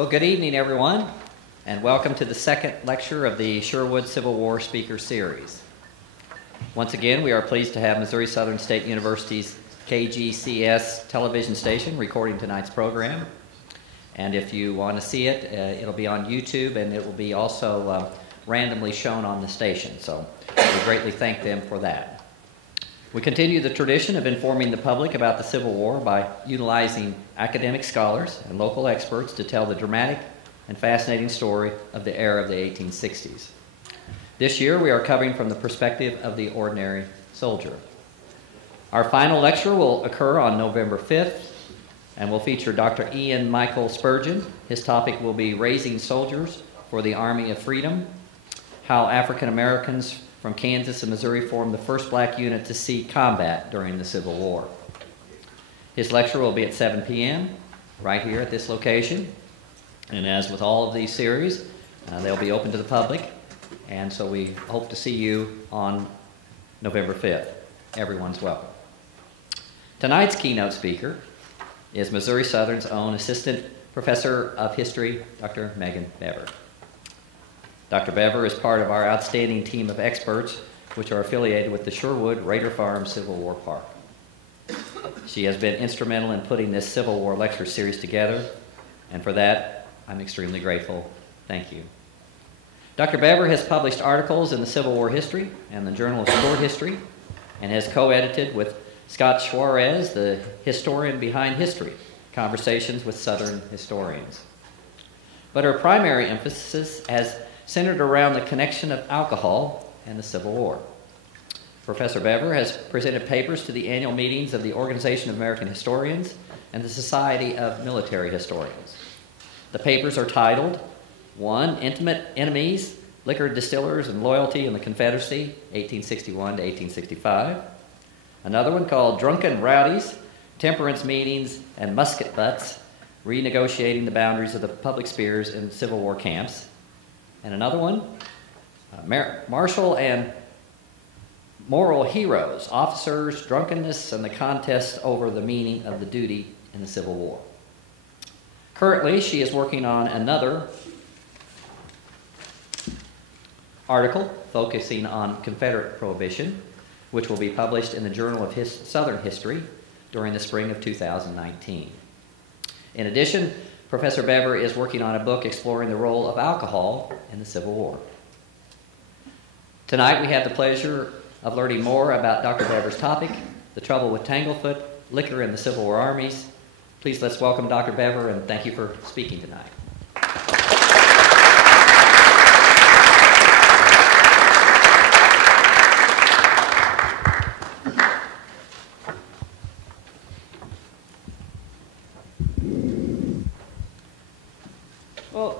Well, good evening, everyone, and welcome to the second lecture of the Sherwood Civil War Speaker Series. Once again, we are pleased to have Missouri Southern State University's KGCS television station recording tonight's program. And if you want to see it, it'll be on YouTube, and it will be also randomly shown on the station. So we greatly thank them for that. We continue the tradition of informing the public about the Civil War by utilizing academic scholars and local experts to tell the dramatic and fascinating story of the era of the 1860s. This year, we are covering from the perspective of the ordinary soldier. Our final lecture will occur on November 5th and will feature Dr. Ian Michael Spurgeon. His topic will be Raising Soldiers for the Army of Freedom, how African Americans from Kansas and Missouri formed the first black unit to see combat during the Civil War. His lecture will be at 7 p.m. right here at this location. And as with all of these series, they'll be open to the public. And so we hope to see you on November 5th. Everyone's welcome. Tonight's keynote speaker is Missouri Southern's own Assistant Professor of History, Dr. Megan Bever. Dr. Bever is part of our outstanding team of experts, which are affiliated with the Sherwood Raider Farm Civil War Park. She has been instrumental in putting this Civil War lecture series together, and for that, I'm extremely grateful. Thank you. Dr. Bever has published articles in the Civil War History and the Journal of Sport History, and has co-edited with Scott Suarez, the historian behind history, Conversations with Southern Historians. But her primary emphasis has centered around the connection of alcohol and the Civil War. Professor Bever has presented papers to the annual meetings of the Organization of American Historians and the Society of Military Historians. The papers are titled, 1, Intimate Enemies, Liquor Distillers and Loyalty in the Confederacy, 1861 to 1865. Another one called Drunken Rowdies, Temperance Meetings and Musket Butts, Renegotiating the Boundaries of the Public Spheres in Civil War Camps. And another one, Martial and Moral Heroes, Officers, Drunkenness, and the Contest over the Meaning of the Duty in the Civil War. Currently, she is working on another article focusing on Confederate Prohibition, which will be published in the Journal of Southern History during the spring of 2019. In addition, Professor Bever is working on a book exploring the role of alcohol in the Civil War. Tonight we have the pleasure of learning more about Dr. Bever's topic, the trouble with Tanglefoot, liquor in the Civil War armies. Please let's welcome Dr. Bever, and thank you for speaking tonight.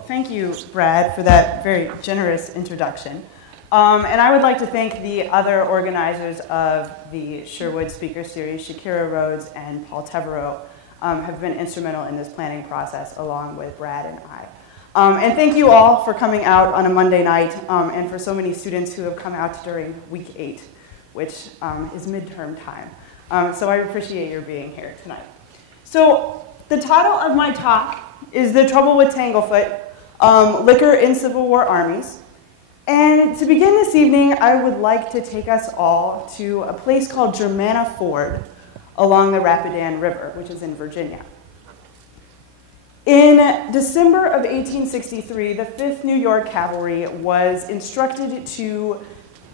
Thank you, Brad, for that very generous introduction. And I would like to thank the other organizers of the Sherwood Speaker Series, Shakira Rhodes and Paul Tevereau, have been instrumental in this planning process along with Brad and I. And thank you all for coming out on a Monday night, and for so many students who have come out during week 8, which is midterm time. So I appreciate your being here tonight. So the title of my talk is The Trouble with Tanglefoot, Liquor in Civil War Armies. And to begin this evening, I would like to take us all to a place called Germanna Ford along the Rapidan River, which is in Virginia. In December of 1863, the 5th New York Cavalry was instructed to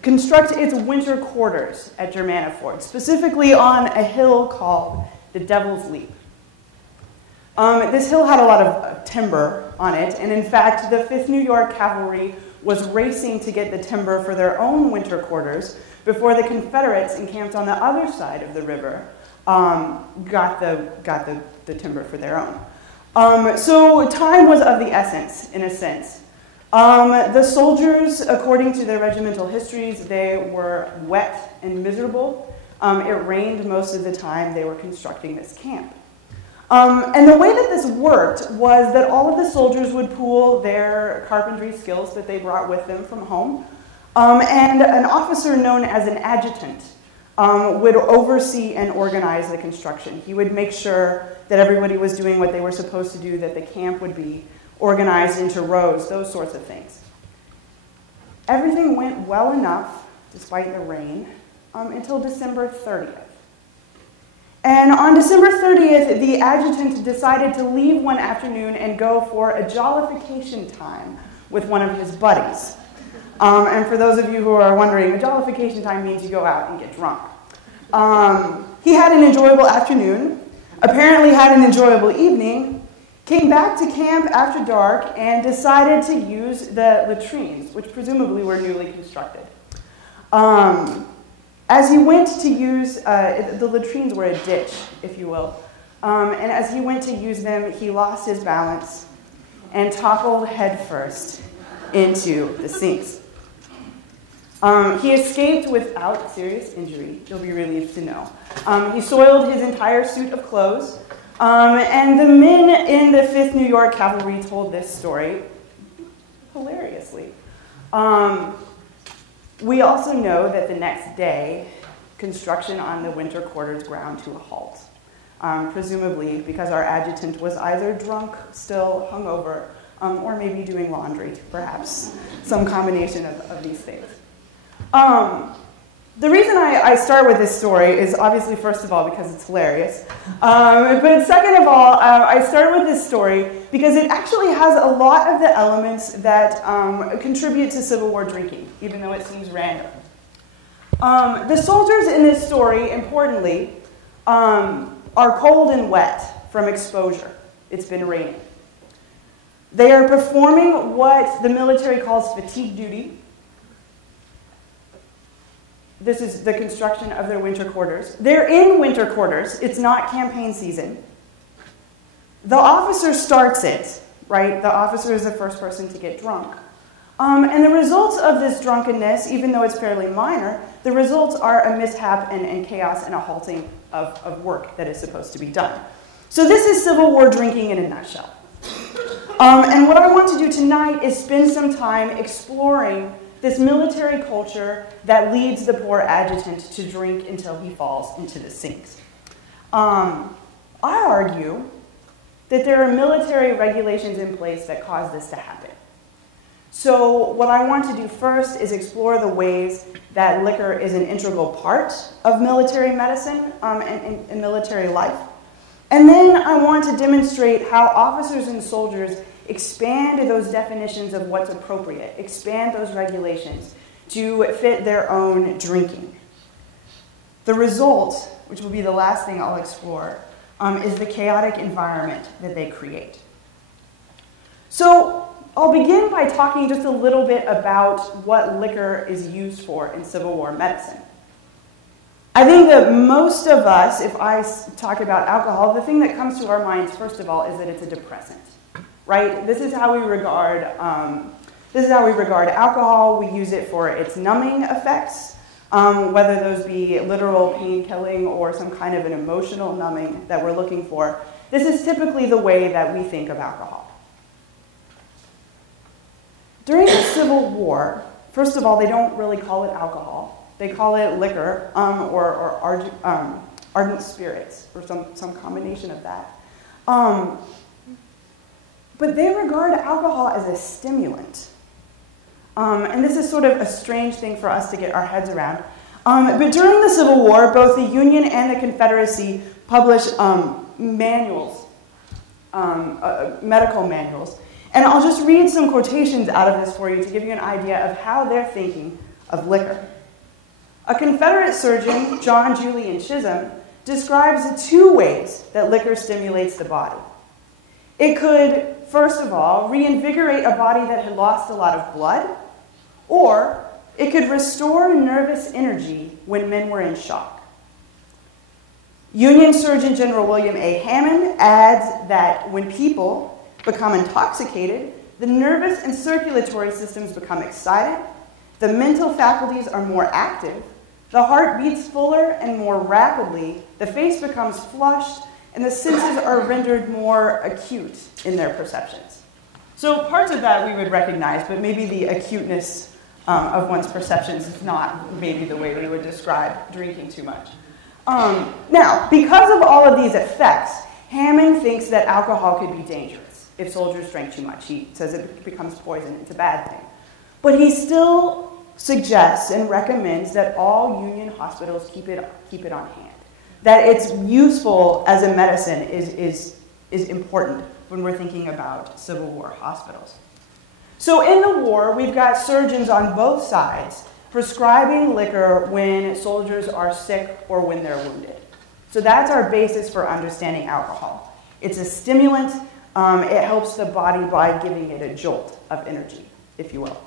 construct its winter quarters at Germanna Ford, specifically on a hill called the Devil's Leap. This hill had a lot of timber on it, and in fact, the 5th New York Cavalry was racing to get the timber for their own winter quarters before the Confederates encamped on the other side of the river got the timber for their own. So time was of the essence, in a sense. The soldiers, according to their regimental histories, they were wet and miserable. It rained most of the time they were constructing this camp. And the way that this worked was that all of the soldiers would pool their carpentry skills that they brought with them from home, and an officer known as an adjutant would oversee and organize the construction. He would make sure that everybody was doing what they were supposed to do, that the camp would be organized into rows, those sorts of things. Everything went well enough, despite the rain, until December 30th. And on December 30th, the adjutant decided to leave one afternoon and go for a jollification time with one of his buddies. And for those of you who are wondering, a jollification time means you go out and get drunk. He had an enjoyable afternoon, apparently had an enjoyable evening, came back to camp after dark, and decided to use the latrines, which presumably were newly constructed. As he went to use, the latrines were a ditch, if you will, and as he went to use them, he lost his balance and toppled headfirst into the sinks. He escaped without serious injury, you'll be relieved to know. He soiled his entire suit of clothes, and the men in the 5th New York Cavalry told this story hilariously. We also know that the next day, construction on the winter quarters ground to a halt, presumably because our adjutant was either drunk, still hungover, or maybe doing laundry, perhaps, some combination of these things. The reason I start with this story is obviously, first of all, because it's hilarious. But second of all, I start with this story because it actually has a lot of the elements that contribute to Civil War drinking, even though it seems random. The soldiers in this story, importantly, are cold and wet from exposure. It's been raining. They are performing what the military calls fatigue duty. This is the construction of their winter quarters. They're in winter quarters. It's not campaign season. The officer starts it, right? The officer is the first person to get drunk. And the results of this drunkenness, even though it's fairly minor, the results are a mishap and chaos and a halting of work that is supposed to be done. So this is Civil War drinking in a nutshell. And what I want to do tonight is spend some time exploring this military culture that leads the poor adjutant to drink until he falls into the sinks. I argue that there are military regulations in place that cause this to happen. So what I want to do first is explore the ways that liquor is an integral part of military medicine and military life. And then I want to demonstrate how officers and soldiers expand those definitions of what's appropriate, expand those regulations to fit their own drinking. The result, which will be the last thing I'll explore, is the chaotic environment that they create. So I'll begin by talking just a little bit about what liquor is used for in Civil War medicine. I think that most of us, if I talk about alcohol, the thing that comes to our minds, first of all, is that it's a depressant. Right? This is how we regard alcohol. We use it for its numbing effects, whether those be literal pain-killing or some kind of an emotional numbing that we're looking for. This is typically the way that we think of alcohol. During the Civil War, first of all, they don't really call it alcohol. They call it liquor or ardent spirits or some combination of that. But they regard alcohol as a stimulant. And this is sort of a strange thing for us to get our heads around. But during the Civil War, both the Union and the Confederacy published manuals, medical manuals. And I'll just read some quotations out of this for you to give you an idea of how they're thinking of liquor. A Confederate surgeon, John Julian Chisholm, describes 2 ways that liquor stimulates the body. It could, first of all, reinvigorate a body that had lost a lot of blood, or it could restore nervous energy when men were in shock. Union Surgeon General William A. Hammond adds that when people become intoxicated, the nervous and circulatory systems become excited, the mental faculties are more active, the heart beats fuller and more rapidly, the face becomes flushed, and the senses are rendered more acute in their perceptions. So parts of that we would recognize, but maybe the acuteness of one's perceptions is not maybe the way we would describe drinking too much. Now, because of all of these effects, Hammond thinks that alcohol could be dangerous. if soldiers drank too much. He says it becomes poison. It's a bad thing. But he still suggests and recommends that all Union hospitals keep it on hand. That it's useful as a medicine is important when we're thinking about Civil War hospitals. So in the war, we've got surgeons on both sides prescribing liquor when soldiers are sick or when they're wounded. So that's our basis for understanding alcohol. It's a stimulant. It helps the body by giving it a jolt of energy, if you will.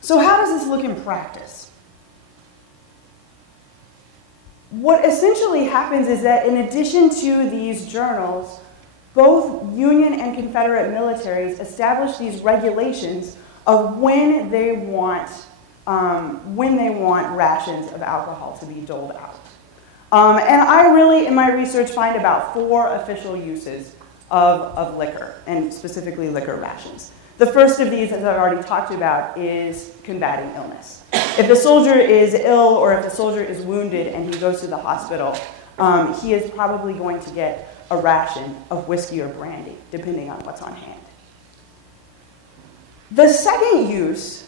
So how does this look in practice? What essentially happens is that in addition to these journals, both Union and Confederate militaries establish these regulations of when they want rations of alcohol to be doled out. And I really, in my research, find about 4 official uses of liquor, and specifically liquor rations. The first of these, as I've already talked about, is combating illness. If the soldier is ill or if the soldier is wounded and he goes to the hospital, he is probably going to get a ration of whiskey or brandy, depending on what's on hand. The second use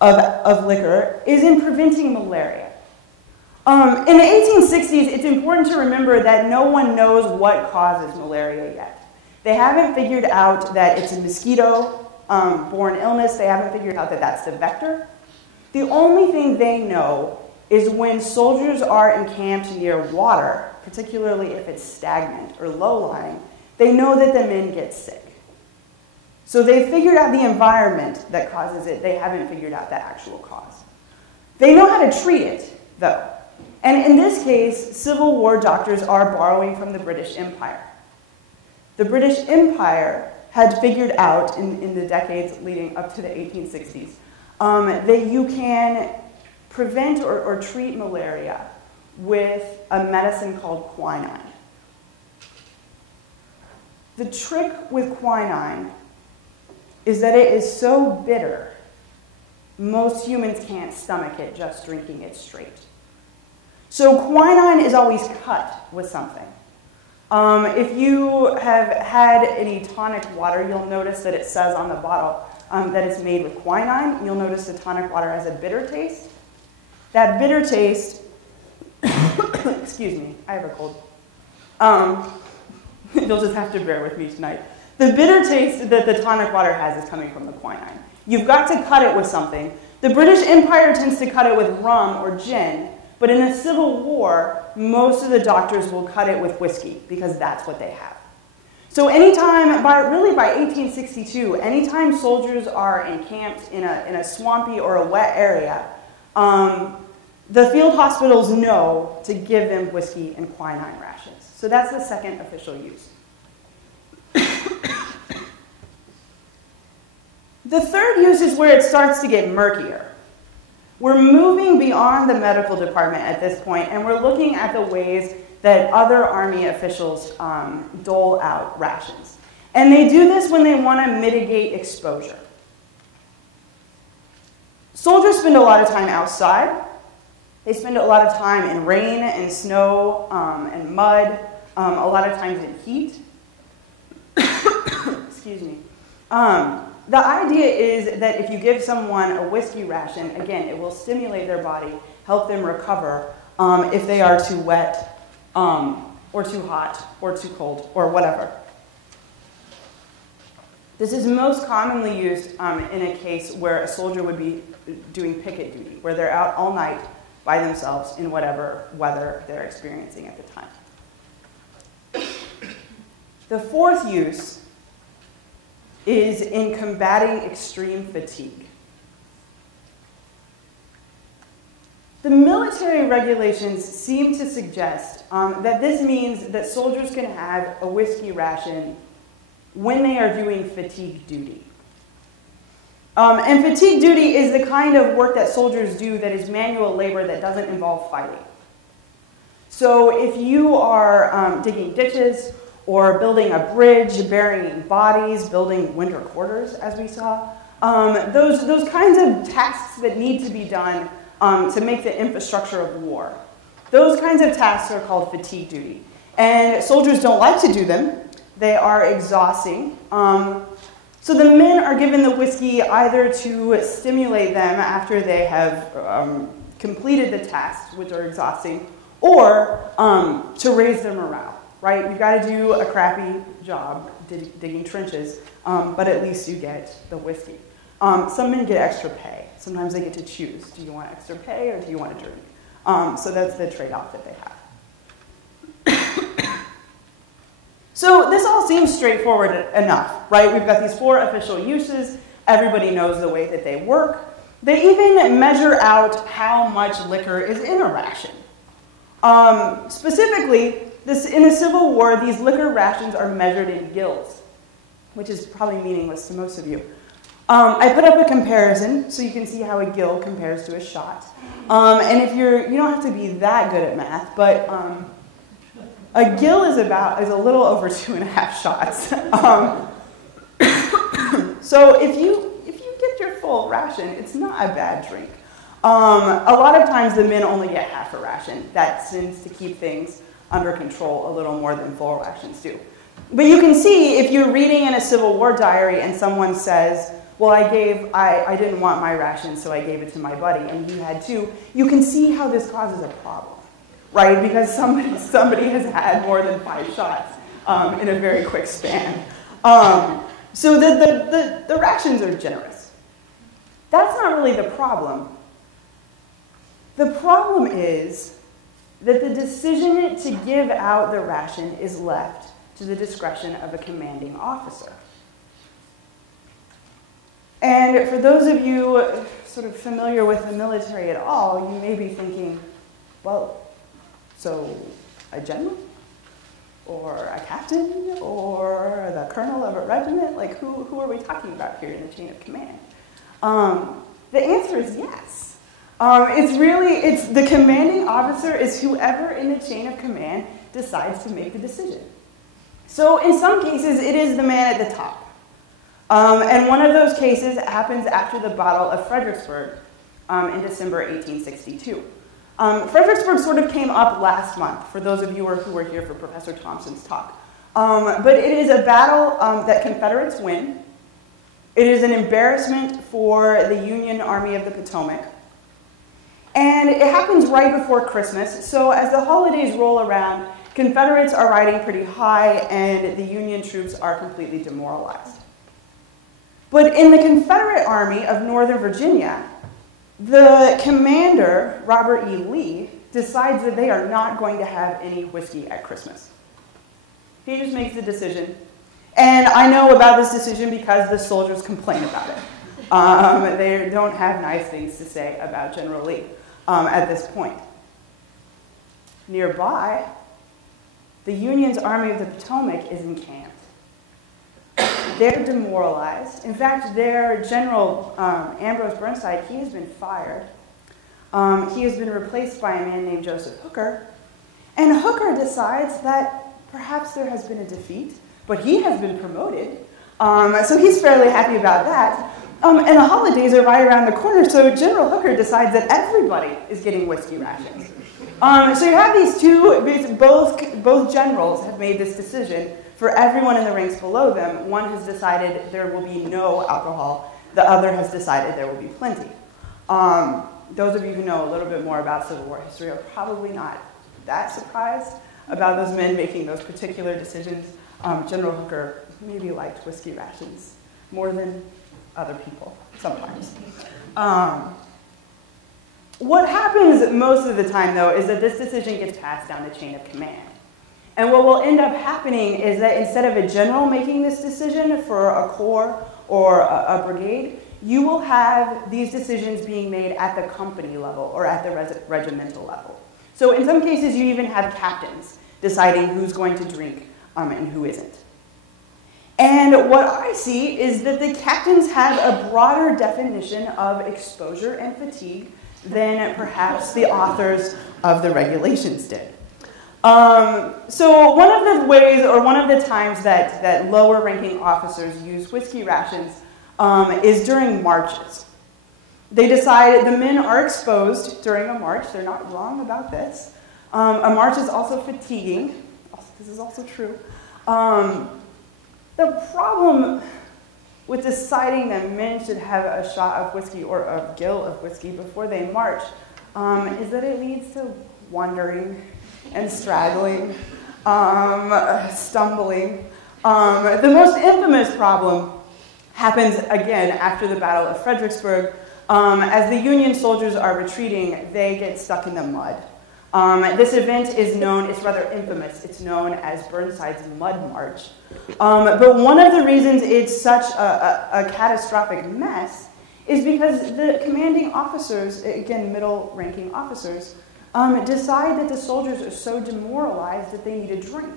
of liquor is in preventing malaria. In the 1860s, it's important to remember that no one knows what causes malaria yet. They haven't figured out that it's a mosquito-borne illness. They haven't figured out that that's the vector. The only thing they know is when soldiers are encamped near water, particularly if it's stagnant or low-lying, they know that the men get sick. So they figured out the environment that causes it. They haven't figured out the actual cause. They know how to treat it, though. And in this case, Civil War doctors are borrowing from the British Empire. The British Empire had figured out in the decades leading up to the 1860s that you can prevent or treat malaria with a medicine called quinine. The trick with quinine is that it is so bitter, most humans can't stomach it just drinking it straight. So quinine is always cut with something. If you have had any tonic water, you'll notice that it says on the bottle that it's made with quinine. You'll notice the tonic water has a bitter taste. That bitter taste, excuse me, I have a cold. You'll just have to bear with me tonight. The bitter taste that the tonic water has is coming from the quinine. You've got to cut it with something. The British Empire tends to cut it with rum or gin, but in a Civil War, most of the doctors will cut it with whiskey because that's what they have. So anytime, by 1862, anytime soldiers are encamped in a swampy or a wet area, the field hospitals know to give them whiskey and quinine rations. So that's the second official use. The third use is where it starts to get murkier. We're moving beyond the medical department at this point, and we're looking at the ways that other Army officials dole out rations. And they do this when they want to mitigate exposure. Soldiers spend a lot of time outside. They spend a lot of time in rain and snow and mud, a lot of times in heat. Excuse me. The idea is that if you give someone a whiskey ration, again, it will stimulate their body, help them recover if they are too wet or too hot or too cold or whatever. This is most commonly used in a case where a soldier would be doing picket duty, where they're out all night by themselves in whatever weather they're experiencing at the time. The fourth use is in combating extreme fatigue. The military regulations seem to suggest that this means that soldiers can have a whiskey ration when they are doing fatigue duty. And fatigue duty is the kind of work that soldiers do that is manual labor that doesn't involve fighting. So if you are digging ditches or building a bridge, burying bodies, building winter quarters, as we saw, those kinds of tasks that need to be done to make the infrastructure of war, those kinds of tasks are called fatigue duty. And soldiers don't like to do them. They are exhausting. So the men are given the whiskey either to stimulate them after they have completed the tasks, which are exhausting, or to raise their morale, right? You've got to do a crappy job digging trenches, but at least you get the whiskey. Some men get extra pay. Sometimes they get to choose. Do you want extra pay or do you want to drink? So that's the trade-off that they have. So this all seems straightforward enough, right? We've got these 4 official uses. Everybody knows the way that they work. They even measure out how much liquor is in a ration. Specifically, in the Civil War, these liquor rations are measured in gills, which is probably meaningless to most of you. I put up a comparison so you can see how a gill compares to a shot. And if you don't have to be that good at math, but a gill is a little over 2.5 shots. So if you get your full ration, it's not a bad drink. A lot of times the men only get half a ration. That tends to keep things under control a little more than full rations do. But you can see if you're reading in a Civil War diary and someone says, well, I didn't want my ration, so I gave it to my buddy, and he had 2, you can see how this causes a problem, right? Because somebody has had more than 5 shots in a very quick span. So the rations are generous. That's not really the problem. The problem is that the decision to give out the ration is left to the discretion of a commanding officer. And for those of you sort of familiar with the military at all, you may be thinking, well, so a general? Or a captain? Or the colonel of a regiment? Like, who are we talking about here in the chain of command? The answer is yes. It's the commanding officer is whoever in the chain of command decides to make the decision. So in some cases, it is the man at the top. And one of those cases happens after the Battle of Fredericksburg in December 1862. Fredericksburg sort of came up last month, for those of you who were here for Professor Thompson's talk. But it is a battle that Confederates win. It is an embarrassment for the Union Army of the Potomac. And it happens right before Christmas, so as the holidays roll around, Confederates are riding pretty high and the Union troops are completely demoralized. But in the Confederate Army of Northern Virginia, the commander, Robert E. Lee, decides that they are not going to have any whiskey at Christmas. He just makes the decision. And I know about this decision because the soldiers complain about it. They don't have nice things to say about General Lee at this point. Nearby, the Union's Army of the Potomac is encamped. They're demoralized. In fact, their general, Ambrose Burnside, he has been fired. He has been replaced by a man named Joseph Hooker. And Hooker decides that perhaps there has been a defeat, but he has been promoted. So he's fairly happy about that. And the holidays are right around the corner, so General Hooker decides that everybody is getting whiskey rations. So you have these two, both generals have made this decision. For everyone in the ranks below them, one has decided there will be no alcohol. The other has decided there will be plenty. Those of you who know a little bit more about Civil War history are probably not that surprised about those men making those particular decisions. General Hooker maybe liked whiskey rations more than other people sometimes. What happens most of the time, though, is that this decision gets passed down the chain of command. And what will end up happening is that instead of a general making this decision for a corps or a brigade, you will have these decisions being made at the company level or at the regimental level. So in some cases, you even have captains deciding who's going to drink and who isn't. And what I see is that the captains have a broader definition of exposure and fatigue than perhaps the authors of the regulations did. So one of the ways, or one of the times that lower ranking officers use whiskey rations is during marches. They decide the men are exposed during a march. They're not wrong about this. A march is also fatiguing, this is also true. The problem with deciding that men should have a shot of whiskey or a gill of whiskey before they march is that it leads to wandering and straggling, stumbling. The most infamous problem happens again after the Battle of Fredericksburg. As the Union soldiers are retreating, they get stuck in the mud. This event is known, it's rather infamous, it's known as Burnside's Mud March. But one of the reasons it's such a catastrophic mess is because the commanding officers, again, middle-ranking officers, decide that the soldiers are so demoralized that they need a drink.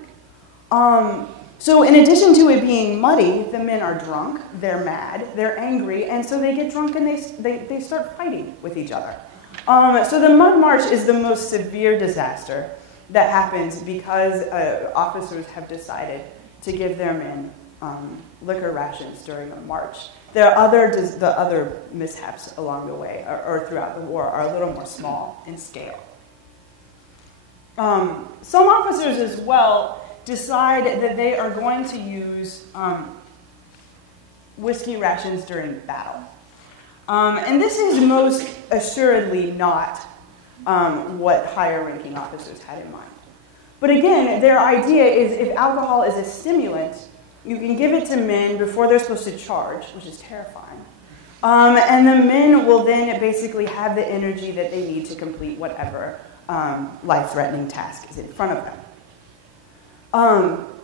So in addition to it being muddy, the men are drunk, they're mad, they're angry, and so they get drunk and they start fighting with each other. So the Mud March is the most severe disaster that happens because officers have decided to give their men liquor rations during a march. The other mishaps along the way or throughout the war are a little more small in scale. Some officers as well decide that they are going to use whiskey rations during battle. And this is most assuredly not what higher-ranking officers had in mind. But again, their idea is if alcohol is a stimulant, you can give it to men before they're supposed to charge, which is terrifying. And the men will then basically have the energy that they need to complete whatever life-threatening task is in front of them.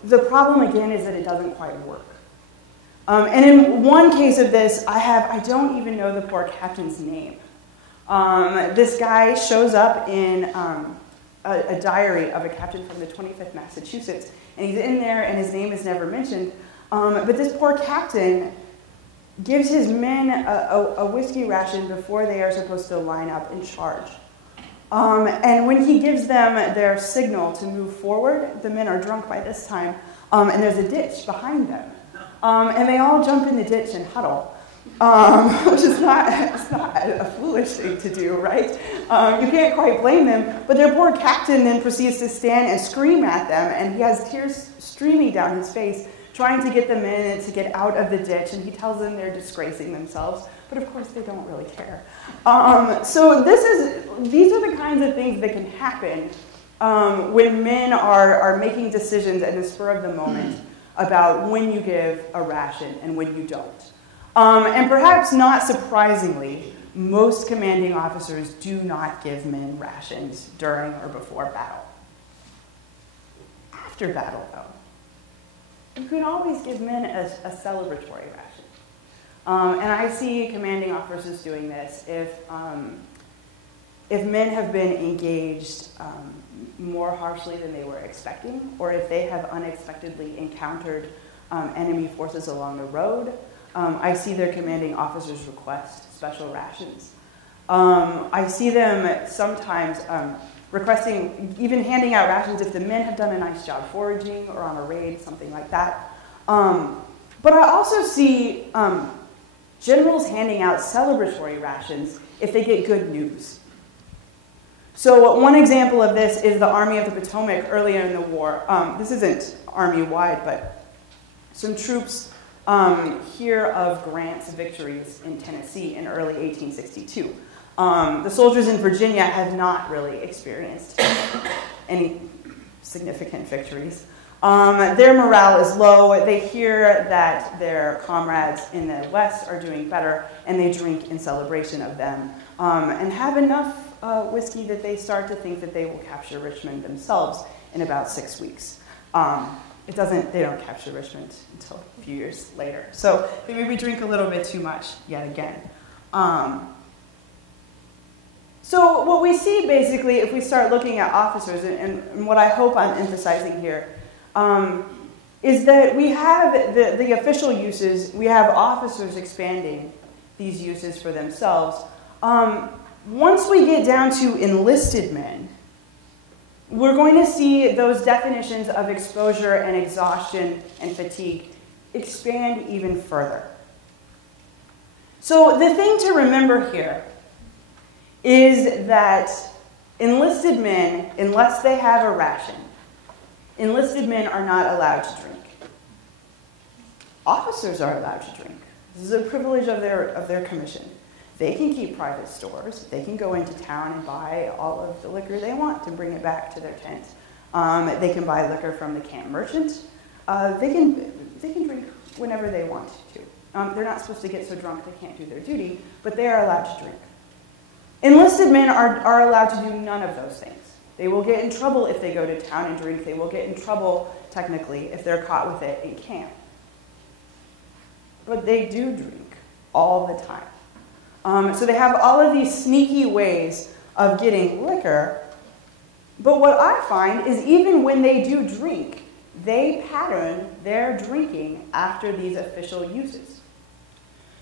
The problem, again, is that it doesn't quite work. And in one case of this, I don't even know the poor captain's name. This guy shows up in a diary of a captain from the 25th Massachusetts, and he's in there, and his name is never mentioned. But this poor captain gives his men a whiskey ration before they are supposed to line up and charge. And when he gives them their signal to move forward, the men are drunk by this time, and there's a ditch behind them. And they all jump in the ditch and huddle, which is not a foolish thing to do, right? You can't quite blame them, but their poor captain then proceeds to stand and scream at them, and he has tears streaming down his face, trying to get the men to get out of the ditch, and he tells them they're disgracing themselves, but of course they don't really care. So these are the kinds of things that can happen when men are making decisions at the spur of the moment about when you give a ration and when you don't. And perhaps not surprisingly, most commanding officers do not give men rations during or before battle. After battle, though, you can always give men a celebratory ration. And I see commanding officers doing this if men have been engaged more harshly than they were expecting, or if they have unexpectedly encountered enemy forces along the road. I see their commanding officers request special rations. I see them sometimes requesting, even handing out rations if the men have done a nice job foraging or on a raid, something like that. But I also see generals handing out celebratory rations if they get good news. So one example of this is the Army of the Potomac earlier in the war. This isn't Army-wide, but some troops hear of Grant's victories in Tennessee in early 1862. The soldiers in Virginia have not really experienced any significant victories. Their morale is low. They hear that their comrades in the West are doing better, and they drink in celebration of them, and have enough whiskey that they start to think that they will capture Richmond themselves in about 6 weeks. They don't capture Richmond until a few years later. So they maybe drink a little bit too much yet again. So what we see basically, if we start looking at officers, and what I hope I'm emphasizing here, is that we have the official uses, we have officers expanding these uses for themselves. Once we get down to enlisted men, we're going to see those definitions of exposure and exhaustion and fatigue expand even further. So the thing to remember here is that enlisted men, unless they have a ration, Enlisted men are not allowed to drink. Officers are allowed to drink. This is a privilege of their commission. They can keep private stores. They can go into town and buy all of the liquor they want to bring it back to their tent. They can buy liquor from the camp merchant. They can drink whenever they want to. They're not supposed to get so drunk they can't do their duty, but they are allowed to drink. Enlisted men are allowed to do none of those things. They will get in trouble if they go to town and drink. They will get in trouble, technically, if they're caught with it in camp. But they do drink all the time. So they have all of these sneaky ways of getting liquor. But what I find is even when they do drink, they pattern their drinking after these official uses.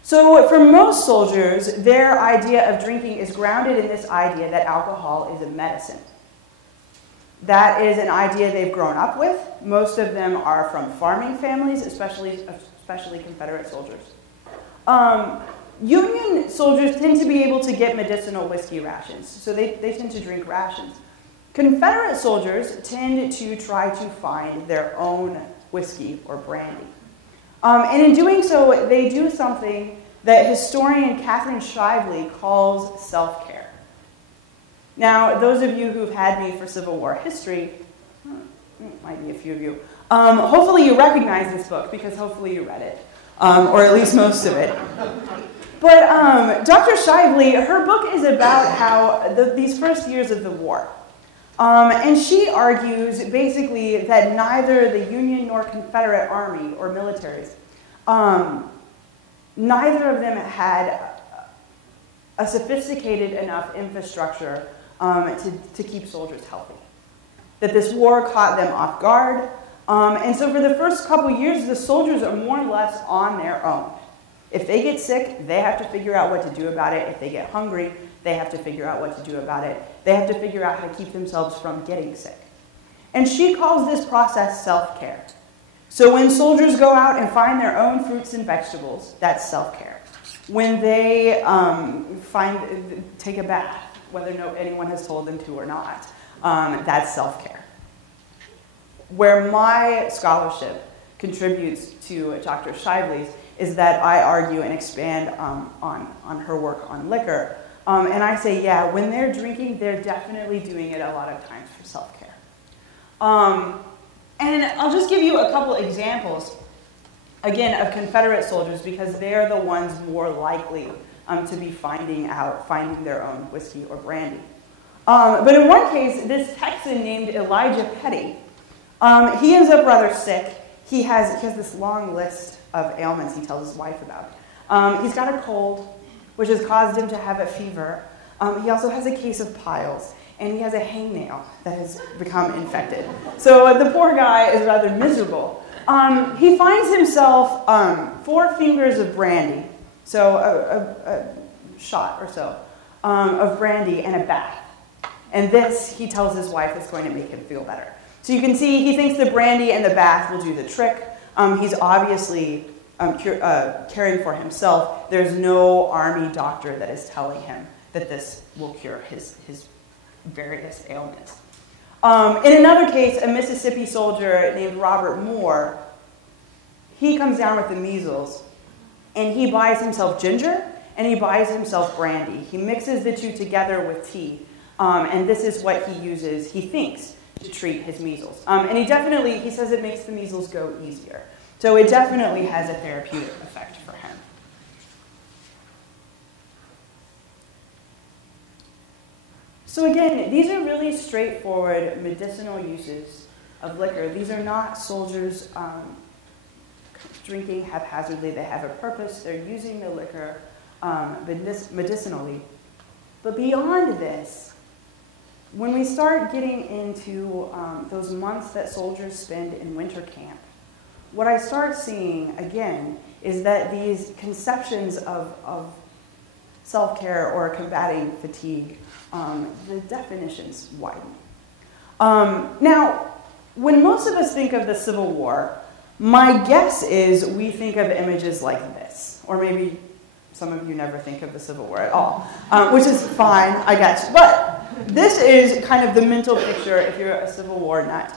So for most soldiers, their idea of drinking is grounded in this idea that alcohol is a medicine. That is an idea they've grown up with. Most of them are from farming families, especially Confederate soldiers. Union soldiers tend to be able to get medicinal whiskey rations, so they tend to drink rations. Confederate soldiers tend to try to find their own whiskey or brandy. And in doing so, they do something that historian Catherine Shively calls self-care. Now, those of you who've had me for Civil War history, might be a few of you, hopefully you recognize this book because hopefully you read it, or at least most of it. But Dr. Shively, her book is about how these first years of the war. And she argues basically that neither the Union nor Confederate Army or militaries, neither of them had a sophisticated enough infrastructure to keep soldiers healthy. That this war caught them off guard. And so for the first couple years, the soldiers are more or less on their own. If they get sick, they have to figure out what to do about it. If they get hungry, they have to figure out what to do about it. They have to figure out how to keep themselves from getting sick. And she calls this process self-care. So when soldiers go out and find their own fruits and vegetables, that's self-care. When they take a bath, whether anyone has told them to or not, that's self-care. Where my scholarship contributes to Dr. Shively's is that I argue and expand on her work on liquor. And I say, yeah, when they're drinking, they're definitely doing it a lot of times for self-care. And I'll just give you a couple examples, again, of Confederate soldiers because they're the ones more likely to be finding their own whiskey or brandy. But in one case, this Texan named Elijah Petty, he ends up rather sick. He has this long list of ailments he tells his wife about. He's got a cold, which has caused him to have a fever. He also has a case of piles, and he has a hangnail that has become infected. So the poor guy is rather miserable. He finds himself 4 fingers of brandy, so a shot or so of brandy and a bath. And this, he tells his wife, is going to make him feel better. So you can see he thinks the brandy and the bath will do the trick. He's obviously caring for himself. There's no army doctor that is telling him that this will cure his various ailments. In another case, a Mississippi soldier named Robert Moore, he comes down with the measles, and he buys himself ginger, and he buys himself brandy. He mixes the two together with tea, and this is what he uses, he thinks, to treat his measles. And he says it makes the measles go easier. So it definitely has a therapeutic effect for him. So again, these are really straightforward medicinal uses of liquor. These are not soldiers drinking haphazardly. They have a purpose. They're using the liquor medicinally. But beyond this, when we start getting into those months that soldiers spend in winter camp, what I start seeing, again, is that these conceptions of self-care or combating fatigue, the definitions widen. Now, when most of us think of the Civil War, my guess is we think of images like this, or maybe some of you never think of the Civil War at all, which is fine, I guess. But this is kind of the mental picture if you're a Civil War nut.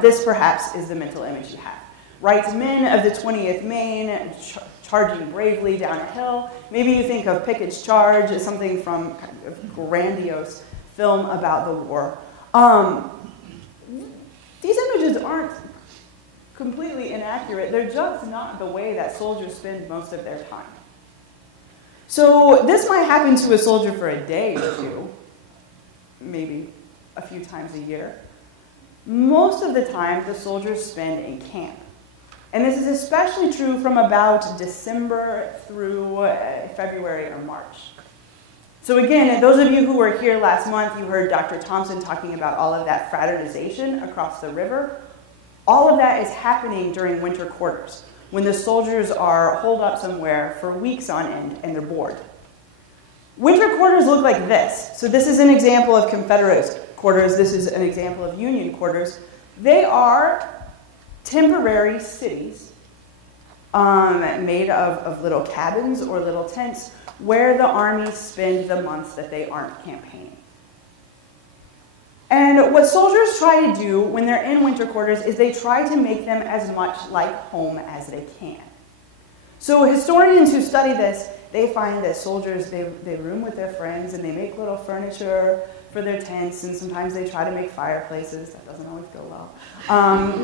This perhaps is the mental image you have. Wright's men of the 20th Maine charging bravely down a hill. Maybe you think of Pickett's Charge as something from kind of grandiose film about the war. These images aren't completely inaccurate. They're just not the way that soldiers spend most of their time. So this might happen to a soldier for a day or two, maybe a few times a year. Most of the time, the soldiers spend in camp. And this is especially true from about December through February or March. So again, those of you who were here last month, you heard Dr. Thompson talking about all of that fraternization across the river. All of that is happening during winter quarters, when the soldiers are holed up somewhere for weeks on end and they're bored. Winter quarters look like this. So this is an example of Confederate quarters. This is an example of Union quarters. They are temporary cities made of little cabins or little tents where the armies spend the months that they aren't campaigning. And what soldiers try to do when they're in winter quarters is they try to make them as much like home as they can. So historians who study this, they find that soldiers, they room with their friends and they make little furniture for their tents, and sometimes they try to make fireplaces. That doesn't always go well.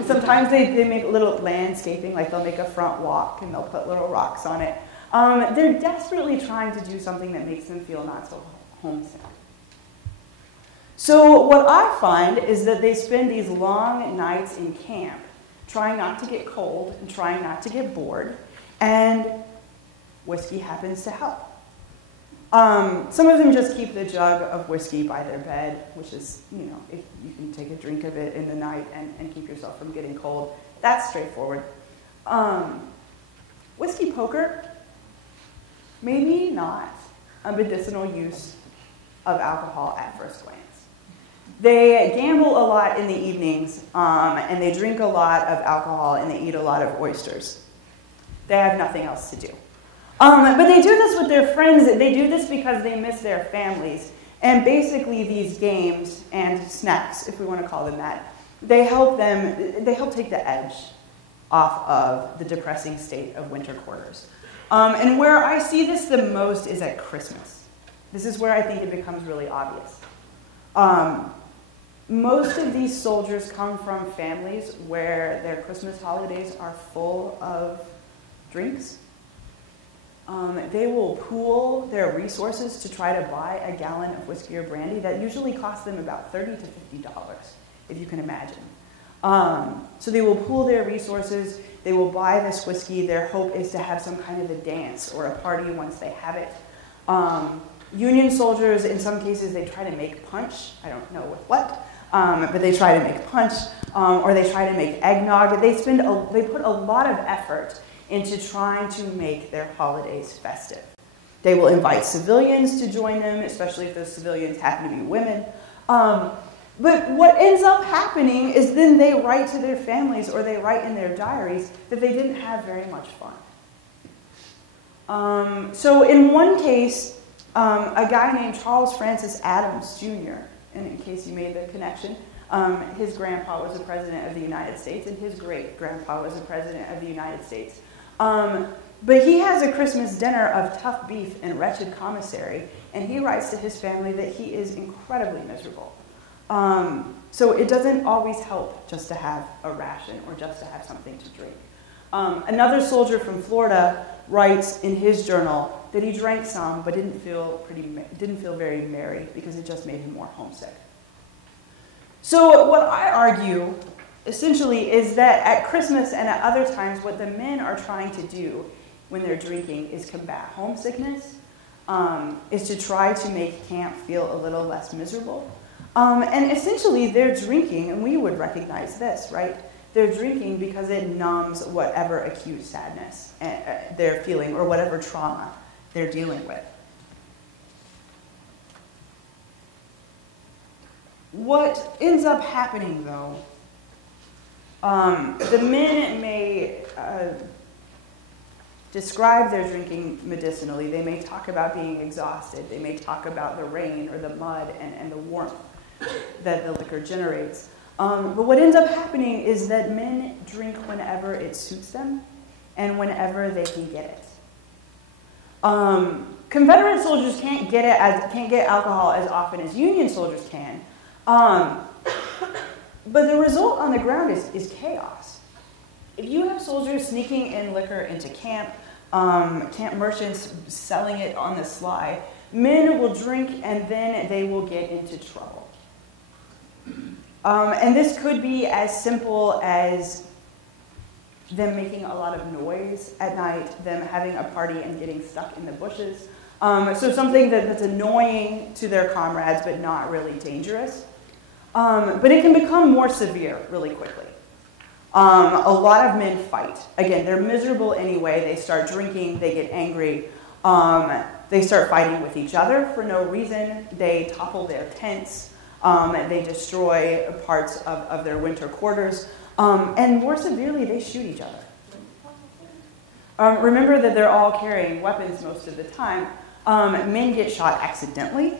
Sometimes they make little landscaping, like they'll make a front walk and they'll put little rocks on it. They're desperately trying to do something that makes them feel not so homesick. So what I find is that they spend these long nights in camp trying not to get cold and trying not to get bored, and whiskey happens to help. Some of them just keep the jug of whiskey by their bed, which is, if you can take a drink of it in the night and keep yourself from getting cold. That's straightforward. Whiskey poker, maybe not a medicinal use of alcohol at first glance. They gamble a lot in the evenings, and they drink a lot of alcohol, and they eat a lot of oysters. They have nothing else to do. But they do this with their friends. They do this because they miss their families. And basically these games and snacks, if we want to call them that, they help take the edge off of the depressing state of winter quarters. And where I see this the most is at Christmas. This is where I think it becomes really obvious. Most of these soldiers come from families where their Christmas holidays are full of drinks. They will pool their resources to try to buy a gallon of whiskey or brandy that usually costs them about $30 to $50, if you can imagine. So they will pool their resources. They will buy this whiskey. Their hope is to have some kind of a dance or a party once they have it. Union soldiers, in some cases, they try to make punch. I don't know with what, but they try to make punch, or they try to make eggnog. They put a lot of effort into trying to make their holidays festive. They will invite civilians to join them, especially if those civilians happen to be women. But what ends up happening is then they write to their families or they write in their diaries that they didn't have very much fun. So in one case, a guy named Charles Francis Adams Jr., and in case you made the connection, his grandpa was a president of the United States and his great-grandpa was a president of the United States. But he has a Christmas dinner of tough beef and wretched commissary, and he writes to his family that he is incredibly miserable. So it doesn't always help just to have a ration or just to have something to drink. Another soldier from Florida writes in his journal that he drank some but didn't feel very merry because it just made him more homesick. So what I argue essentially is that at Christmas and at other times what the men are trying to do when they're drinking is combat homesickness, is to try to make camp feel a little less miserable. And essentially they're drinking, and we would recognize this, right? They're drinking because it numbs whatever acute sadness they're feeling or whatever trauma they're dealing with. What ends up happening, though, the men may describe their drinking medicinally. They may talk about being exhausted. They may talk about the rain or the mud and the warmth that the liquor generates. But what ends up happening is that men drink whenever it suits them and whenever they can get it. Confederate soldiers can't get alcohol as often as Union soldiers can. But the result on the ground is chaos. If you have soldiers sneaking in liquor into camp, camp merchants selling it on the sly, men will drink and then they will get into trouble. And this could be as simple as them making a lot of noise at night, them having a party and getting stuck in the bushes. So something that's annoying to their comrades but not really dangerous. But it can become more severe really quickly. A lot of men fight. Again, they're miserable anyway. They start drinking, they get angry. They start fighting with each other for no reason. They topple their tents. They destroy parts of their winter quarters. And more severely, they shoot each other. Remember that they're all carrying weapons most of the time. Men get shot accidentally.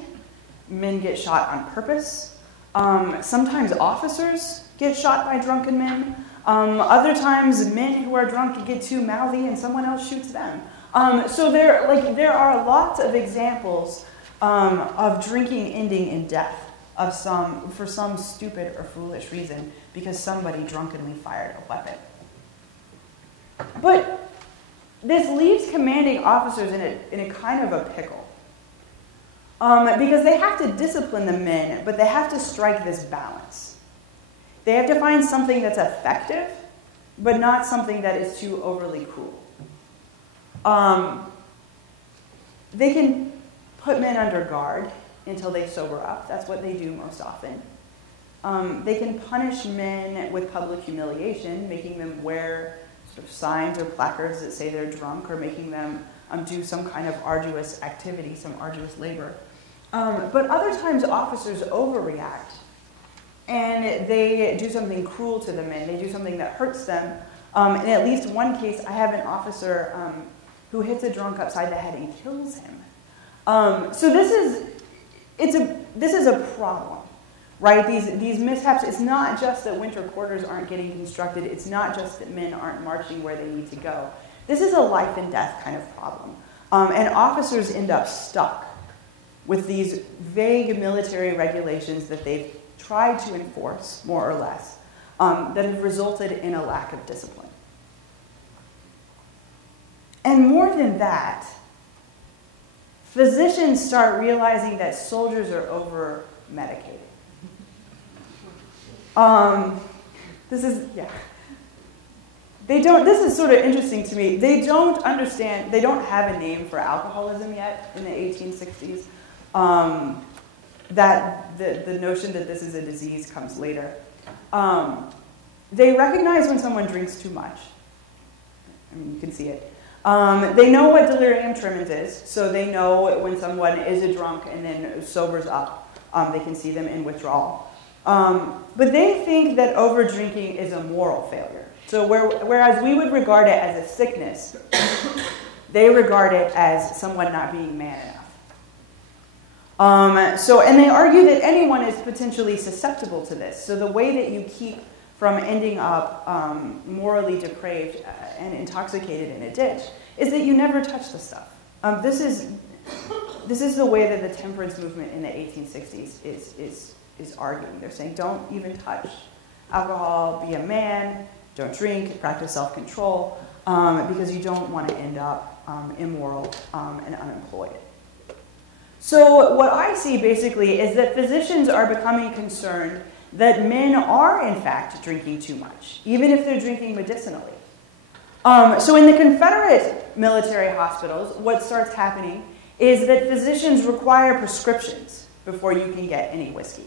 Men get shot on purpose. Sometimes officers get shot by drunken men. Other times, men who are drunk get too mouthy and someone else shoots them. So there are lots of examples of drinking ending in death for some stupid or foolish reason because somebody drunkenly fired a weapon. But this leaves commanding officers in a kind of a pickle. Because they have to discipline the men, but they have to strike this balance. They have to find something that's effective, but not something that is too overly cruel. They can put men under guard until they sober up. That's what they do most often. They can punish men with public humiliation, making them wear sort of signs or placards that say they're drunk, or making them do some kind of arduous activity, some arduous labor. But other times officers overreact and they do something cruel to the men. They do something that hurts them. In at least one case, I have an officer who hits a drunk upside the head and kills him. So this is a problem, right? These mishaps, it's not just that winter quarters aren't getting constructed. It's not just that men aren't marching where they need to go. This is a life and death kind of problem. And officers end up stuck with these vague military regulations that they've tried to enforce, more or less, that have resulted in a lack of discipline. And more than that, physicians start realizing that soldiers are over-medicated. This is sort of interesting to me. They don't have a name for alcoholism yet in the 1860s. That the notion that this is a disease comes later. They recognize when someone drinks too much. I mean, you can see it. They know what delirium tremens is, so they know when someone is a drunk and then sobers up. They can see them in withdrawal. But they think that over-drinking is a moral failure. So whereas we would regard it as a sickness, they regard it as someone not being man enough. And they argue that anyone is potentially susceptible to this. So the way that you keep from ending up morally depraved and intoxicated in a ditch is that you never touch the stuff. This is the way that the temperance movement in the 1860s is arguing. They're saying, don't even touch alcohol, be a man, don't drink, practice self-control, because you don't want to end up immoral and unemployed. So what I see basically is that physicians are becoming concerned that men are in fact drinking too much, even if they're drinking medicinally. So in the Confederate military hospitals, what starts happening is that physicians require prescriptions before you can get any whiskey.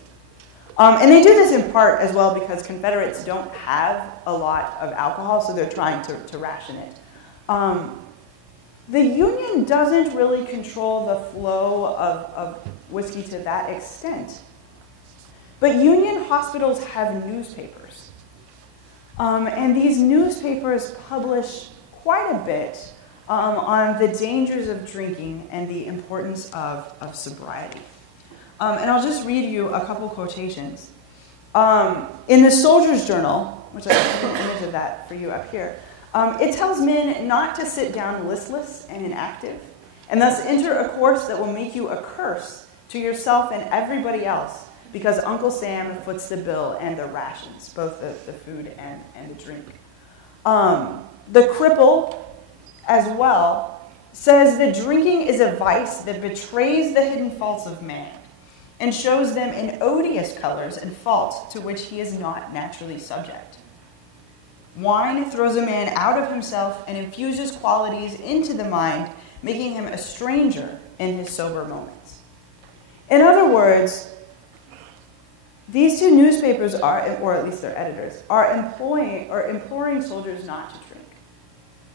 And they do this in part as well because Confederates don't have a lot of alcohol, so they're trying to ration it. The Union doesn't really control the flow of whiskey to that extent. But Union hospitals have newspapers. And these newspapers publish quite a bit on the dangers of drinking and the importance of sobriety. And I'll just read you a couple quotations. In the Soldier's Journal, which I have an image of that for you up here, it tells men not to sit down listless and inactive, and thus enter a course that will make you a curse to yourself and everybody else, because Uncle Sam foots the bill and the rations, both the food and the drink. The Cripple, as well, says that drinking is a vice that betrays the hidden faults of man and shows them in odious colors and faults to which he is not naturally subject. Wine throws a man out of himself and infuses qualities into the mind, making him a stranger in his sober moments. In other words, these two newspapers are, or at least their editors, are imploring soldiers not to drink.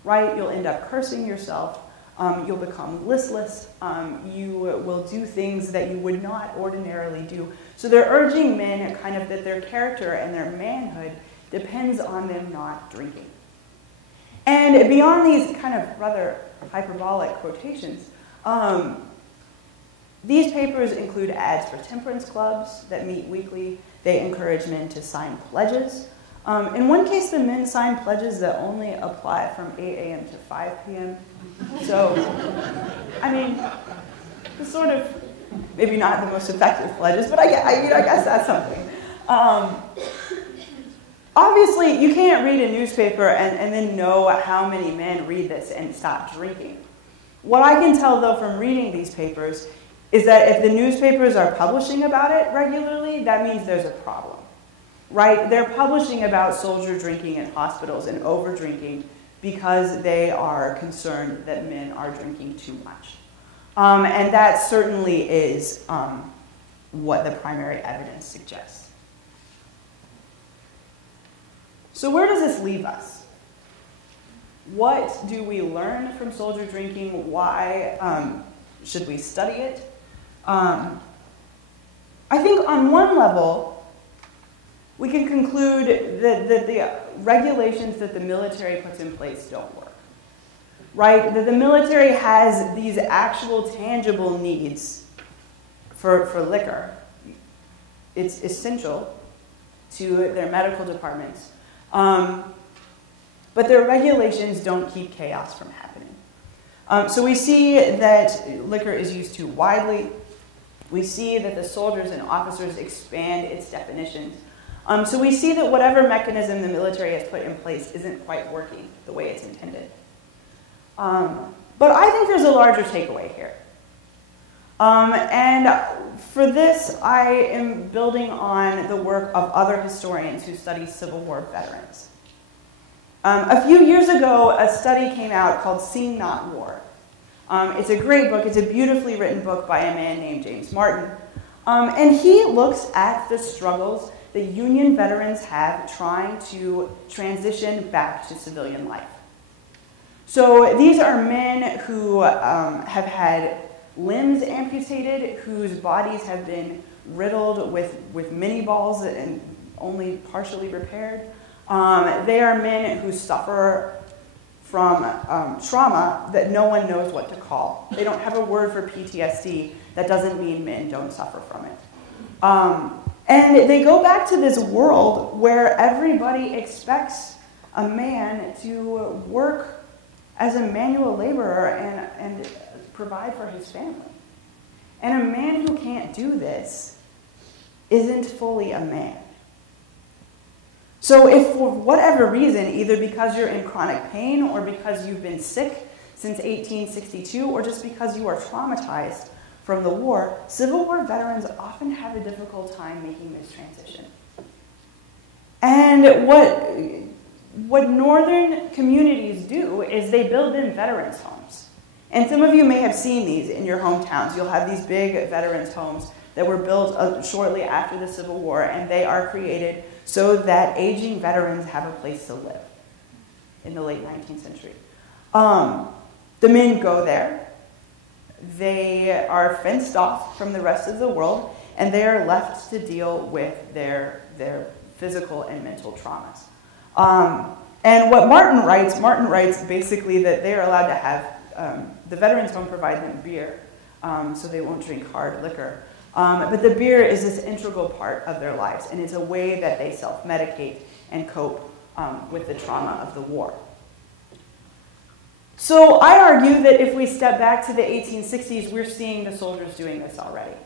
Right? You'll end up cursing yourself. You'll become listless. You will do things that you would not ordinarily do. So they're urging men kind of that their character and their manhood depends on them not drinking. And beyond these kind of rather hyperbolic quotations, these papers include ads for temperance clubs that meet weekly. They encourage men to sign pledges. In one case, the men sign pledges that only apply from 8 a.m. to 5 p.m. So, I mean, it's sort of maybe not the most effective pledges, but I guess that's something. Obviously, you can't read a newspaper and then know how many men read this and stop drinking. What I can tell, though, from reading these papers is that if the newspapers are publishing about it regularly, that means there's a problem, right? They're publishing about soldier drinking in hospitals and over-drinking because they are concerned that men are drinking too much. And that certainly is what the primary evidence suggests. So where does this leave us? What do we learn from soldier drinking? Why should we study it? I think on one level, we can conclude that the regulations that the military puts in place don't work, right? That the military has these actual tangible needs for liquor. It's essential to their medical departments. But their regulations don't keep chaos from happening. So we see that liquor is used too widely. We see that the soldiers and officers expand its definitions. So we see that whatever mechanism the military has put in place isn't quite working the way it's intended. But I think there's a larger takeaway here. And for this, I am building on the work of other historians who study Civil War veterans. A few years ago, a study came out called Sing Not War. It's a great book. It's a beautifully written book by a man named James Martin. And he looks at the struggles that Union veterans have trying to transition back to civilian life. So these are men who have had limbs amputated, whose bodies have been riddled with mini balls and only partially repaired. They are men who suffer from trauma that no one knows what to call. They don't have a word for PTSD. That doesn't mean men don't suffer from it. And they go back to this world where everybody expects a man to work as a manual laborer and provide for his family. And a man who can't do this isn't fully a man. So if for whatever reason, either because you're in chronic pain or because you've been sick since 1862 or just because you are traumatized from the war, Civil War veterans often have a difficult time making this transition. And what northern communities do is they build in veterans' homes. And some of you may have seen these in your hometowns. You'll have these big veterans' homes that were built shortly after the Civil War, and they are created so that aging veterans have a place to live in the late 19th century. The men go there. They are fenced off from the rest of the world, and they are left to deal with their physical and mental traumas. And what Martin writes basically that they are allowed to have, the veterans home provide them beer, so they won't drink hard liquor. But the beer is this integral part of their lives, and it's a way that they self-medicate and cope with the trauma of the war. So I argue that if we step back to the 1860s, we're seeing the soldiers doing this already.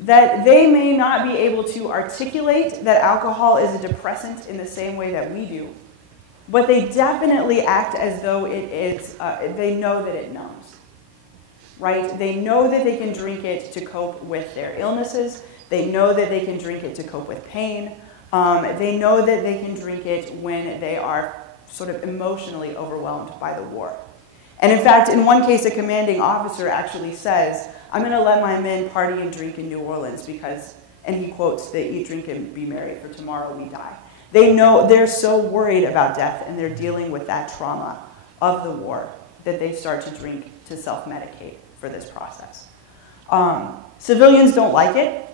That they may not be able to articulate that alcohol is a depressant in the same way that we do, but they definitely act as though it is, they know that it numbs, right? They know that they can drink it to cope with their illnesses. They know that they can drink it to cope with pain. They know that they can drink it when they are sort of emotionally overwhelmed by the war. And in fact, in one case, a commanding officer actually says, "I'm going to let my men party and drink in New Orleans because," and he quotes, "they eat, drink, and be merry, for tomorrow we die." They know they're so worried about death and they're dealing with that trauma of the war that they start to drink to self-medicate for this process. Civilians don't like it.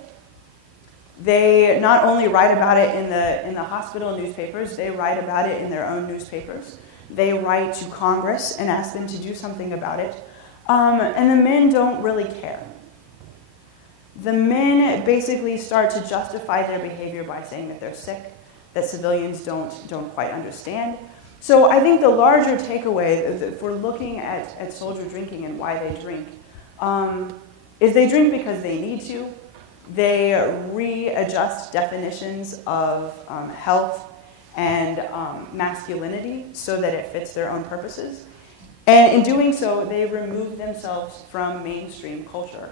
They not only write about it in the hospital newspapers, they write about it in their own newspapers. They write to Congress and ask them to do something about it. And the men don't really care. The men basically start to justify their behavior by saying that they're sick, that civilians don't quite understand. So I think the larger takeaway, if we're looking at soldier drinking and why they drink, is they drink because they need to. They readjust definitions of health and masculinity so that it fits their own purposes. And in doing so, they remove themselves from mainstream culture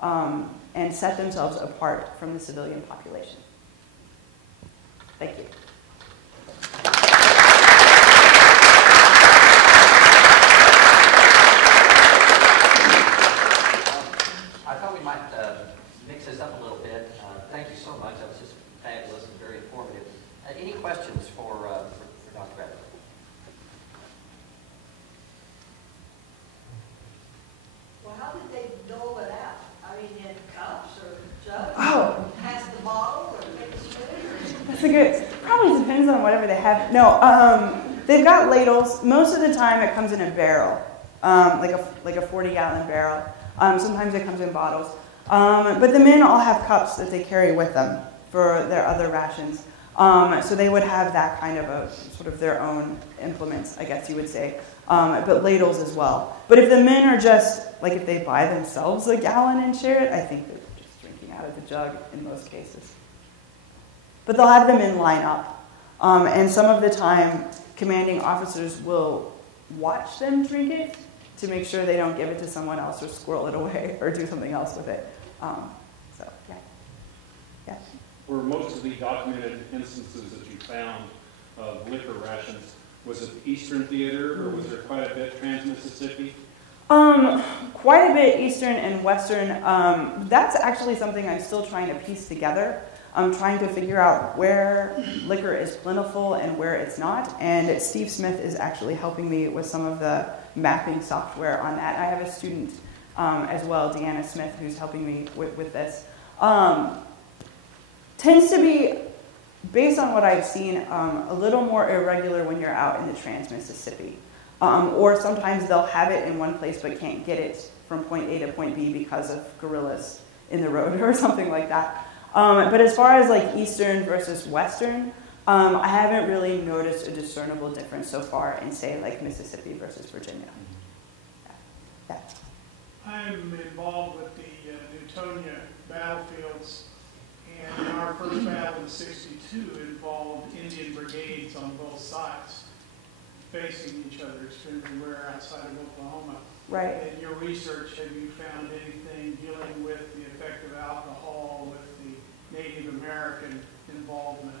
and set themselves apart from the civilian population. Thank you. I thought we might mix this up a little bit. Thank you so much. That was just fabulous and very informative. Any questions for Dr. Bever? Well, how did they dole it out? I mean, in cups or jugs? Oh. Pass the bottle or take a spoon? That's a good, probably depends on whatever they have. No, they've got ladles. Most of the time it comes in a barrel, like a 40-gallon barrel. Sometimes it comes in bottles. But the men all have cups that they carry with them for their other rations. So they would have that kind of a sort of their own implements, I guess you would say, but ladles as well. But if the men are just, like if they buy themselves a gallon and share it, I think they're just drinking out of the jug in most cases. But they'll have them in line up. And some of the time, commanding officers will watch them drink it to make sure they don't give it to someone else or squirrel it away or do something else with it. So, yeah. Yeah. Were most of the documented instances that you found of liquor rations, was it Eastern Theater or was there quite a bit Trans-Mississippi? Quite a bit Eastern and Western. That's actually something I'm still trying to piece together. I'm trying to figure out where liquor is plentiful and where it's not. And Steve Smith is actually helping me with some of the mapping software on that. I have a student as well, Deanna Smith, who's helping me with this. Tends to be, based on what I've seen, a little more irregular when you're out in the Trans-Mississippi. Or sometimes they'll have it in one place but can't get it from point A to point B because of guerrillas in the road or something like that. But as far as like Eastern versus Western, I haven't really noticed a discernible difference so far in, say, like Mississippi versus Virginia. Yeah. I'm involved with the Newtonia battlefields, and our first battle in '62 involved Indian brigades on both sides, facing each other extremely rare outside of Oklahoma. Right. In your research, have you found anything dealing with the effect of alcohol with the Native American involvement,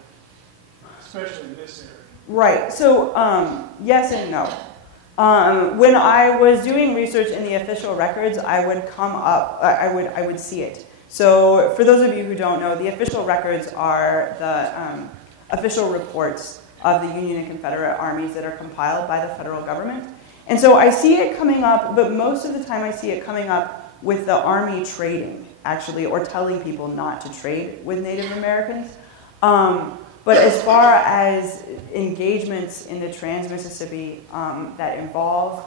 especially in this area? Right. So yes and no. When I was doing research in the official records, I would come up. I would see it. So for those of you who don't know, the official records are the official reports of the Union and Confederate armies that are compiled by the federal government. And so I see it coming up, but most of the time I see it coming up with the Army trading, actually, or telling people not to trade with Native Americans. But as far as engagements in the Trans-Mississippi that involve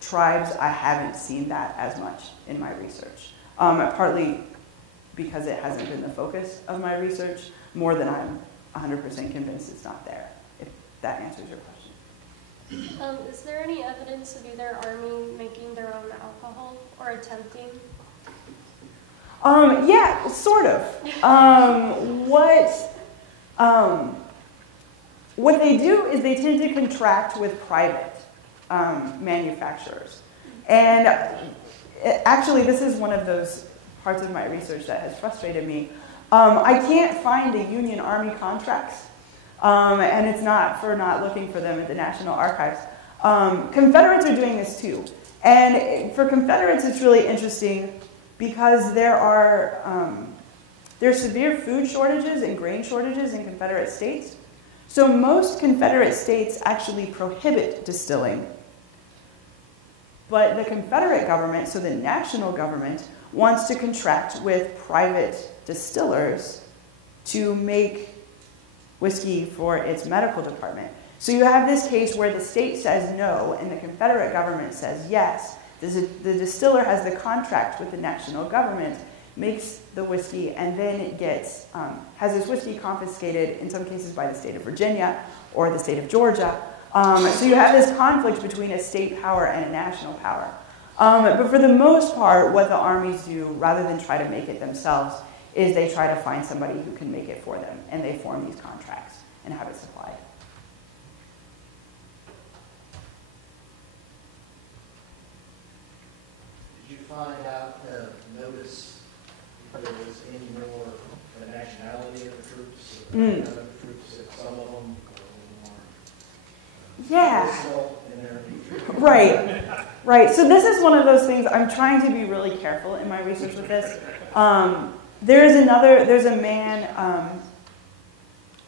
tribes, I haven't seen that as much in my research. partly because it hasn't been the focus of my research, more than I'm 100% convinced it's not there, if that answers your question. Is there any evidence of either army making their own alcohol or attempting? Yeah, sort of. What they do is they tend to contract with private manufacturers. And actually, this is one of those parts of my research that has frustrated me. I can't find the Union Army contracts, and it's not for not looking for them at the National Archives. Confederates are doing this too. And for Confederates, it's really interesting because there's severe food shortages and grain shortages in Confederate states. So most Confederate states actually prohibit distilling. But the Confederate government, so the national government, wants to contract with private distillers to make whiskey for its medical department. So you have this case where the state says no and the Confederate government says yes. The distiller has the contract with the national government, makes the whiskey, and then it has his whiskey confiscated, in some cases by the state of Virginia or the state of Georgia. So you have this conflict between a state power and a national power. But for the most part, what the armies do, rather than try to make it themselves, is they try to find somebody who can make it for them, and they form these contracts and have it supplied. Did you find out, notice if there was any more the nationality of the troops, if some of them were more Yeah. in their Right. So this is one of those things, I'm trying to be really careful in my research with this. There's a man,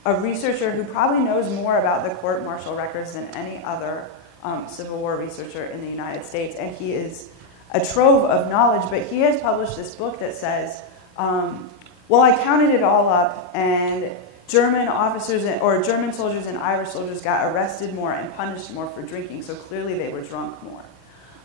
a researcher who probably knows more about the court-martial records than any other Civil War researcher in the United States, and he is a trove of knowledge, but he has published this book that says, well, I counted it all up, and German officers or German soldiers and Irish soldiers got arrested more and punished more for drinking, so clearly they were drunk more.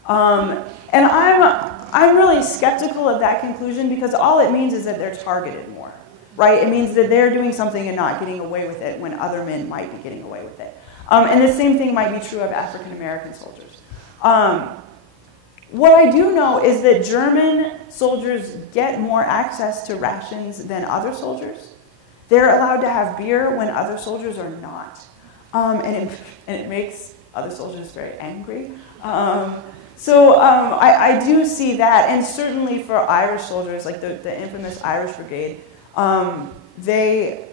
And I'm really skeptical of that conclusion because all it means is that they're targeted more, right? It means that they're doing something and not getting away with it when other men might be getting away with it. And the same thing might be true of African American soldiers. What I do know is that German soldiers get more access to rations than other soldiers. They're allowed to have beer when other soldiers are not. And it makes other soldiers very angry. So I do see that, and certainly for Irish soldiers, like the infamous Irish Brigade, they're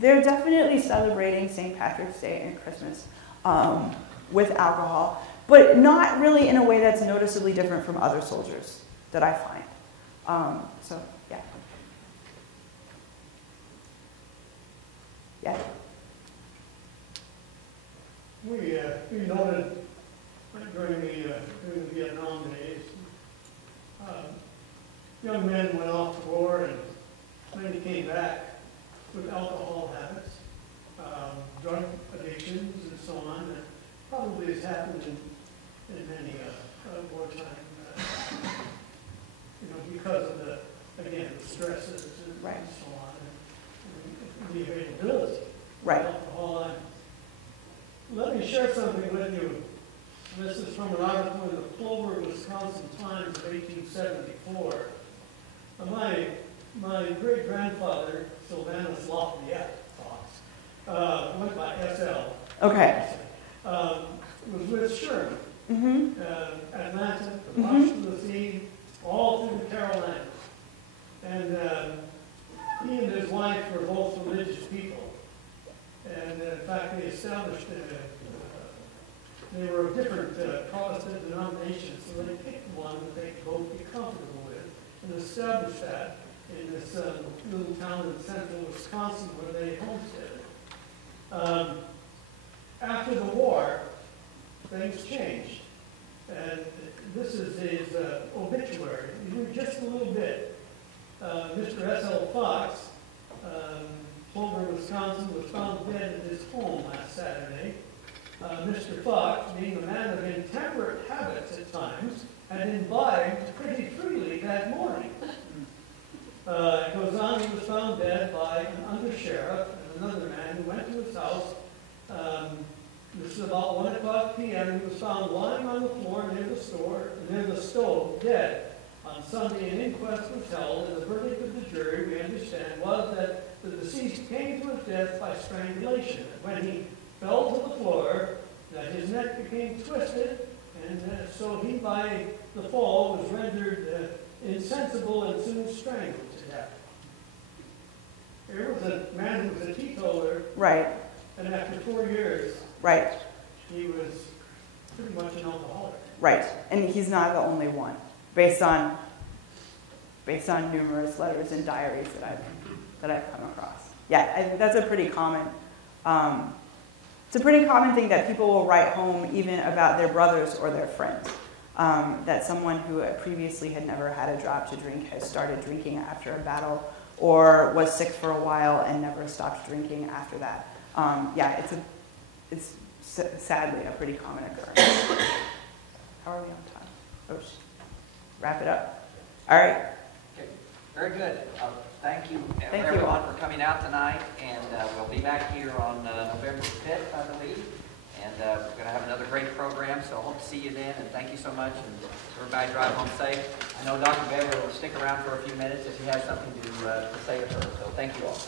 definitely celebrating St. Patrick's Day and Christmas with alcohol, but not really in a way that's noticeably different from other soldiers that I find. So, yeah. Yeah. We noted during the Vietnam days, young men went off to war and many came back with alcohol habits, drug addictions, and so on. That probably has happened in many wartime, because of the stresses and so on, and the availability of alcohol. Let me share something with you. This is from an article in the Clover, Wisconsin Times of 1874. My great-grandfather, Sylvanus Lafayette Fox, went by S.L. Okay. Was with Sherwood, Atlanta, the Washington Sea, all through the Carolinas. And he and his wife were both religious people. And in fact, they established they were of different Protestant denominations, so they picked one that they could both be comfortable with and established that in this little town in central Wisconsin where they homesteaded. After the war, things changed. And this is his obituary. You read just a little bit. Mr. S.L. Fox, Clover, Wisconsin, was found dead at his home last Saturday. Mr. Fox, being a man of intemperate habits at times, had imbibed pretty freely that morning. It goes on, he was found dead by an undersheriff and another man who went to his house. This is about 1 o'clock p.m. He was found lying on the floor near the stove, dead. On Sunday, an inquest was held, and the verdict of the jury, we understand, was that the deceased came to his death by strangulation. When he fell to the floor, that his neck became twisted, and so he, by the fall, was rendered insensible and soon strangled to death. Here was a man who was a teetotaler, Right. and after 4 years, Right. he was pretty much an alcoholic. Right. And he's not the only one, based on numerous letters and diaries that I've come across. Yeah, that's a pretty common. It's a pretty common thing that people will write home even about their brothers or their friends. That someone who previously had never had a drop to drink has started drinking after a battle, or was sick for a while and never stopped drinking after that. Yeah, it's sadly a pretty common occurrence. How are we on time? Oh, wrap it up. All right. Okay, very good. Thank you, Thank you everyone, all for coming out tonight, and we'll be back here on November 5th, I believe, and we're going to have another great program, so I hope to see you then, and thank you so much, and everybody drive home safe. I know Dr. Bever will stick around for a few minutes if he has something to say to her, so thank you all.